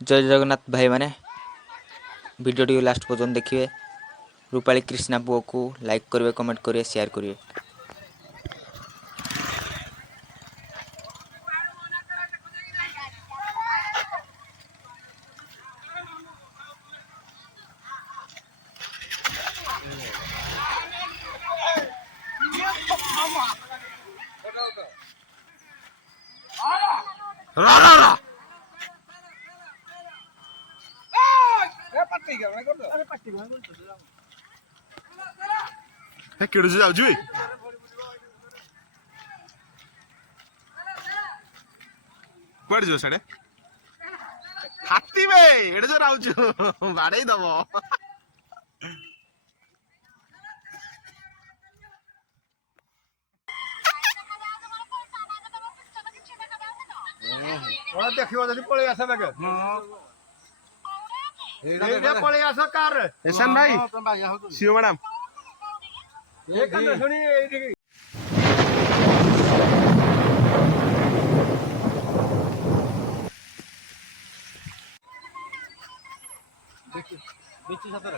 जय जगन्नाथ भाई माने वीडियो लास्ट पर्यंत देखिए। रूपाली कृष्णा पुओ को लाइक करेंगे, कमेंट करेंगे, शेयर करेंगे। केड़े से जाऊ जी कुआडे जो साडे हाथी बे एड़े जो राउछु बाड़े दबो ओला देखियो जदी पळे आसा बेगे एडे पळे आसा कार एसान भाई सीओ मैडम ए कने सुनी एडी बेची सतर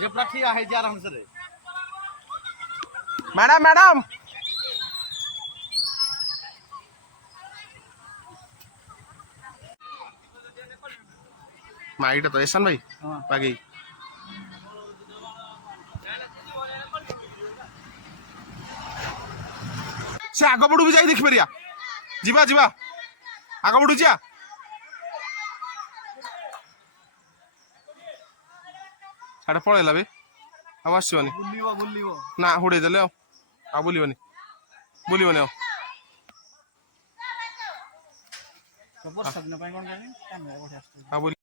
ये प्राठी आहे जार हमसरे मैडम मैडम माइटा तो एसान भाई बाकी से आग पड़ू भी जाई देख परिया जीवा जीवा आग पड़ू जा साडे पळेला बे अब आसबनी बुल्लिवो ना हुड़े देले आ बुलिबनी बुलिबनी खबर सब न पाई कोन जाने कैमरा कोठे आस्तो आ बुली